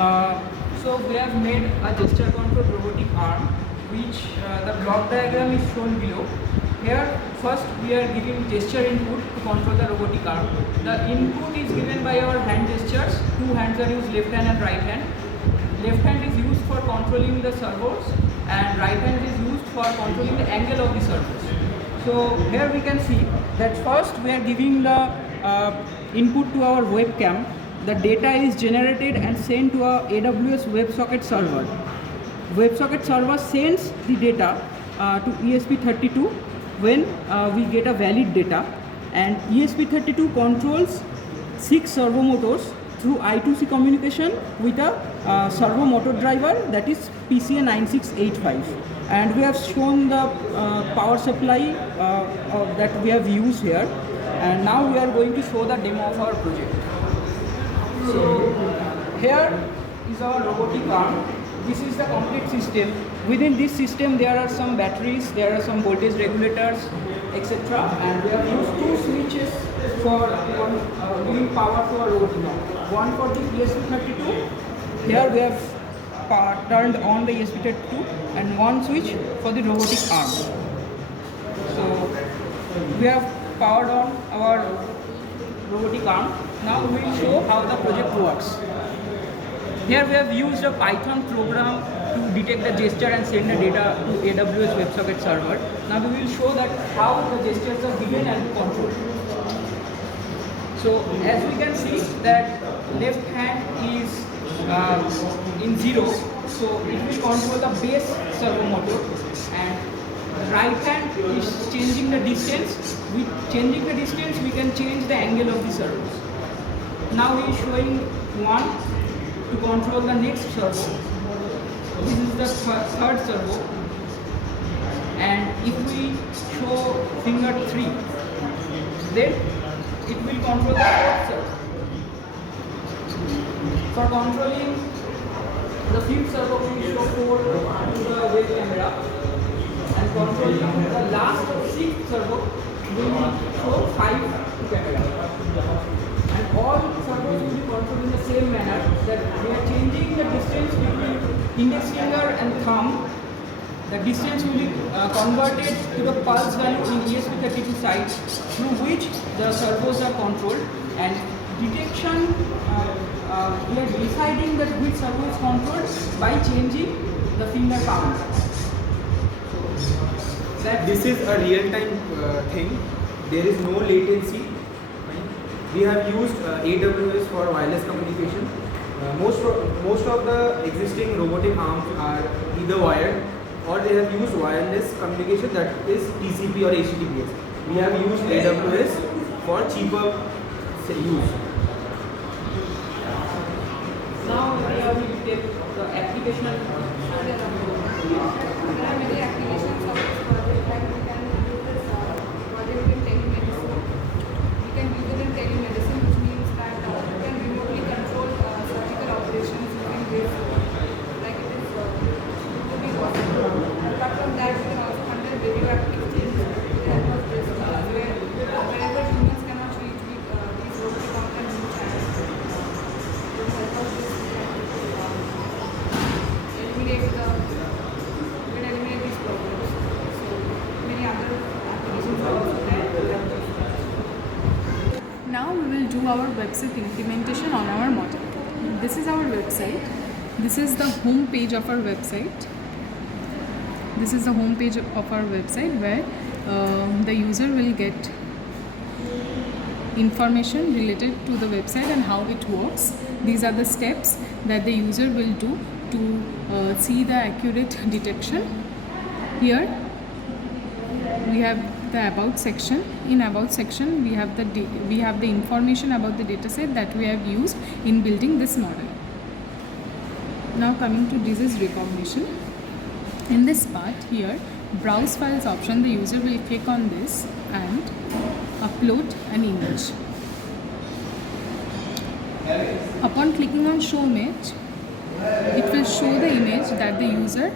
So we have made a gesture control robotic arm, which the block diagram is shown below. Here first we are giving gesture input to control the robotic arm. The input is given by our hand gestures. Two hands are used, left hand and right hand. Left hand is used for controlling the servos and right hand is used for controlling the angle of the servos. So here we can see that first we are giving the input to our webcam. The data is generated and sent to our AWS WebSocket server. WebSocket server sends the data to ESP32 when we get a valid data, and ESP32 controls 6 servo motors through I2C communication with a servo motor driver, that is PCA9685. And we have shown the power supply that we have used here, and now we are going to show the demo of our project. So here is our robotic arm. This is the complete system. Within this system there are some batteries, there are some voltage regulators, etc. And we have used 2 switches for giving power to our robotic arm. One for the ESP32. Here we have turned on the ESP32, and one switch for the robotic arm. So we have powered on our robotic arm. Now we will show how the project works. Here we have used a Python program to detect the gesture and send the data to AWS WebSocket server. Now we will show that how the gestures are given and controlled. So as we can see that left hand is in 0, so it will control the base servo motor, and right hand is changing the distance. With changing the distance we can change the angle of the servos. Now he is showing 1 to control the next servo. This is the third servo, and if we show finger 3, then it will control the fourth servo. For controlling the fifth servo, we will show 4 to the web camera, and controlling the last 6th servo, we will show 5 to camera. And all servos will be controlled in the same manner, that we are changing the distance between index finger and thumb. The distance will be converted to the pulse value in ESP32 side, through which the servos are controlled, and detection we are deciding that which servo is controlled by changing the finger count. This is a real-time thing. There is no latency. We have used AWS for wireless communication. Most of the existing robotic arms are either wired or they have used wireless communication, that is TCP or HTTPS. We have used AWS for cheaper use. Now we will take the application. There are many applications of this project, like we can use this project in telemedicine. We can use it in telemedicine, which means that we can remotely control surgical operations using this, like it is to be possible. Apart from that, we can also handle radioactive changes with the help of this, wherever humans cannot reach, these robotic arms can reach, and with the help of this, eliminate these problems. So many other applications are also there. Now we will do our website implementation on our model. This is our website. This is the home page of our website. This is the home page of our website, where the user will get information related to the website and how it works. These are the steps that the user will do to see the accurate detection. Here we have the about section. In about section we have the information about the dataset that we have used in building this model. Now coming to disease recognition. In this part here, browse files option, the user will click on this and upload an image. Upon clicking on show image, it will show the image that the user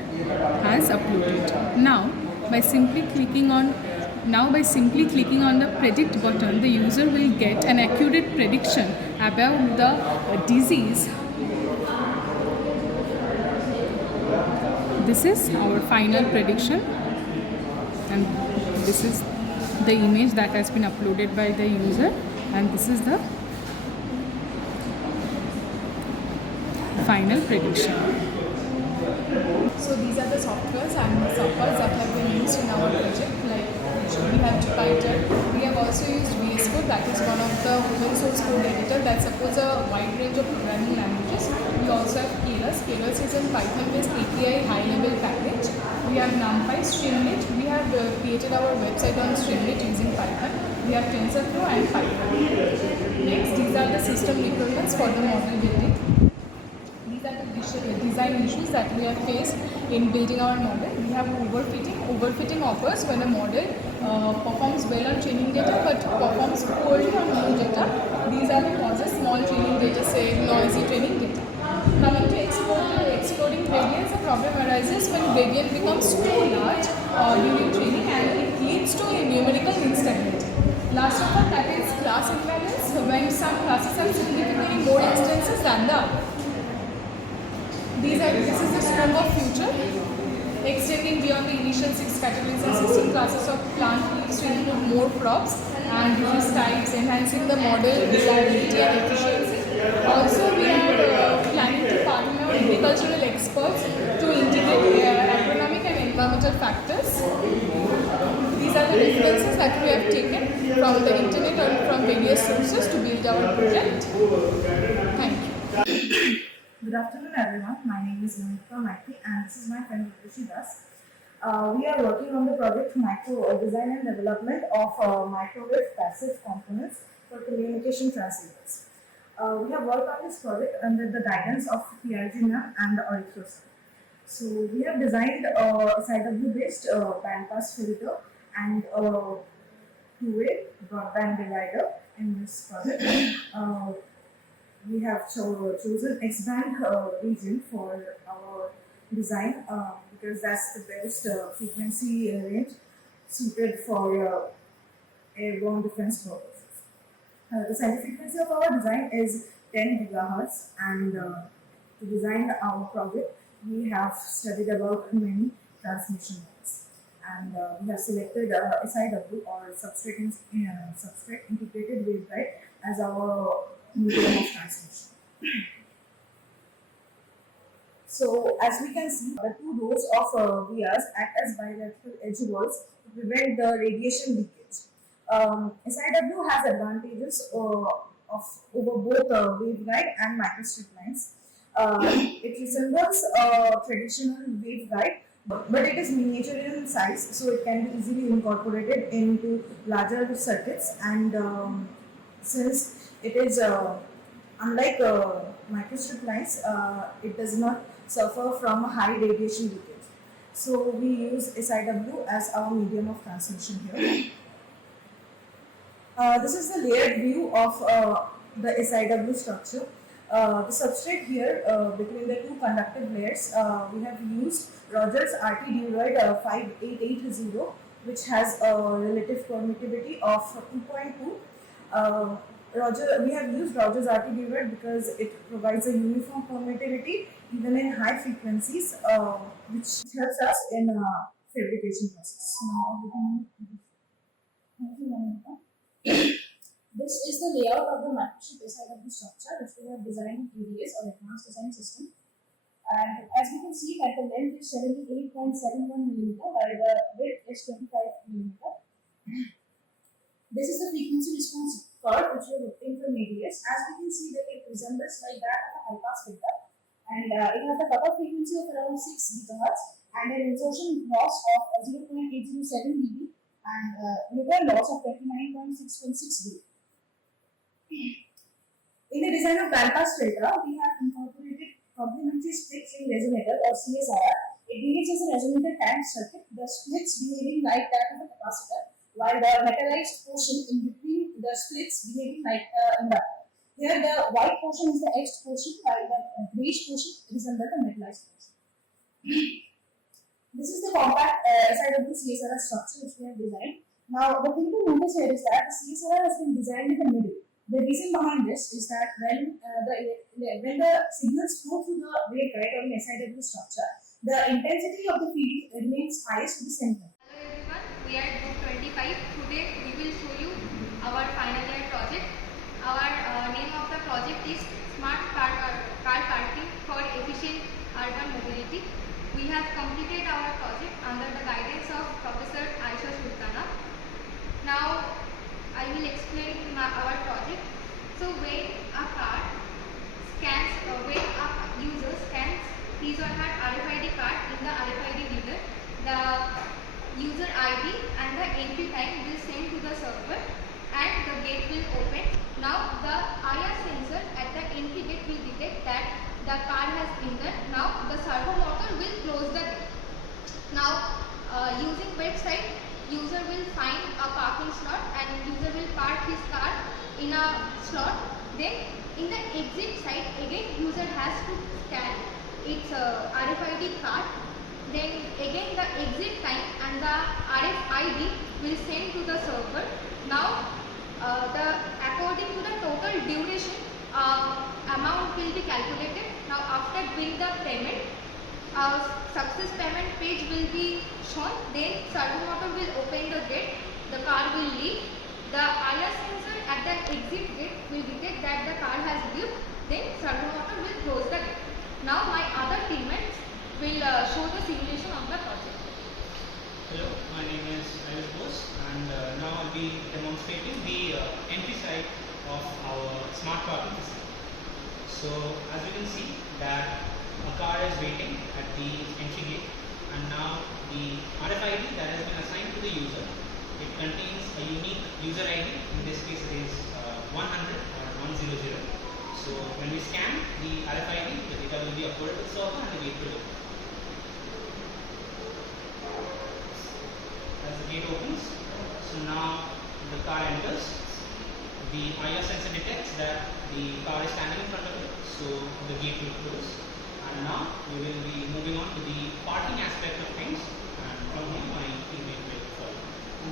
has uploaded. Now by simply clicking on the predict button, the user will get an accurate prediction about the disease This is our final prediction, and this is the image that has been uploaded by the user, and this is the final prediction. So these are the softwares and softwares that have been used in our project. Like we have Jupyter. We have also used VS Code, that is one of the open source code editor that supports a wide range of programming languages. We also have Keras. Keras is a Python-based API high-level package. We have NumPy, Streamlit. We have created our website on Streamlit using Python. We have TensorFlow and Python. Next, these are the system requirements for the model building. These are the design issues that we have faced in building our model. We have overfitting. Overfitting occurs when a model performs well on training data but performs poorly on new data. These are the causes: small training data set, noisy training data. Coming to exploding gradients, the problem arises when gradient becomes too large during training and it leads to a numerical instability. Last of all, that is class imbalance, when some classes have significantly more instances than the other. This is the scope of future, extending beyond the initial 6 categories and 16 classes of plant leaves to include more crops and disease types, enhancing the model reliability and efficiency. Also, we are planning to partner agricultural experts to integrate agronomic and environmental factors. These are the references that we have taken from the internet or from various sources to build our project. Thank you. Good afternoon, everyone. My name is Monika Maitri, and this is my friend Rishi Das. We are working on the project design and development of microwave passive components for communication transceivers. We have worked on this project under the guidance of PRG Ma'am and the Orithro sir. So we have designed a SIW-based bandpass filter and a two-way broadband divider in this project. We have chosen X-band region for our design because that's the best frequency range suited for airborne defense purposes. The scientific frequency of our design is 10 gigahertz, and to design our project, we have studied about many transmission modes, and we have selected SIW or substrate integrated waveguide as our medium of transmission. So, as we can see, the two rows of vias act as bilateral edge walls to prevent the radiation leakage. SIW has advantages over both waveguide and microstrip lines. It resembles a traditional waveguide, but it is miniature in size, so it can be easily incorporated into larger circuits. And since it is unlike microstrip lines, it does not suffer from high radiation leakage. So we use SIW as our medium of transmission here. This is the layered view of the SIW structure. The substrate here between the two conductive layers, we have used Rogers RT-Duroid 5880, which has a relative permittivity of 2.2. We have used Rogers RT-Duroid because it provides a uniform permittivity even in high frequencies, which helps us in fabrication process. Now we can thank you, Monica. This is the layout of the microchip SIW structure, which we have designed in ADS or Advanced Design System. And as we can see that the length is 78.71 mm while the width is 25 mm. This is the frequency response curve which we have obtained from ADS. As we can see that it resembles like that of a high pass filter, and it has a cutoff frequency of around 6 GHz and an insertion loss of 0.807 dB and return loss of 29.616 dB. In the design of bandpass filter, we have incorporated complementary split ring resonator or CSR. It behaves as a resonator tank circuit, the splits behaving like that of a capacitor, while the metallized portion in between the splits behaving like inductor. Here the white portion is the edged portion, while the grayish portion is under the metallized portion. This is the compact SIW CSR structure which we have designed. Now the thing to notice here is that the CSR has been designed in the middle. The reason behind this is that when the signals flow through the waveguide or the SIW structure, the intensity of the feeding remains highest to the center. Hello everyone, we are at group 25. Today we will show you our final year project. Our name of the project is Smart Car Parking for Efficient Urban Mobility. We have completed our project under the guidance of Professor Aisha Sultana. Now I will explain our project. So when a car scans, when a user scans his or her RFID card in the RFID reader, the user ID and the entry time will send to the server and the gate will open. Now the IR sensor at the entry gate will detect that the car has entered. Now the servo motor will close the gate. Now using website, user will find a parking slot and user will park his car in a slot. Then in the exit side again user has to scan its RFID card. Then again the exit time and the RFID will send to the server. Now according to the total duration amount will be calculated. Now after doing the payment, success payment page will be shown. Then servo motor will open the gate, the car will leave. The IR sensor at the exit gate will detect that the car has left. Then servo motor will close the gate. Now my other teammates will show the simulation of the project. Hello, my name is Ayush Bose and now I'll be demonstrating the entry side of our smart parking system. So as you can see that a car is waiting at the entry gate and now the RFID that has been assigned to the user, it contains a unique user ID. In this case it is 100 or 100. So when we scan the RFID, the data will be uploaded to the server and the gate will open. As the gate opens, so now the car enters, the IR sensor detects that the car is standing in front of it, so the gate will close and now we will be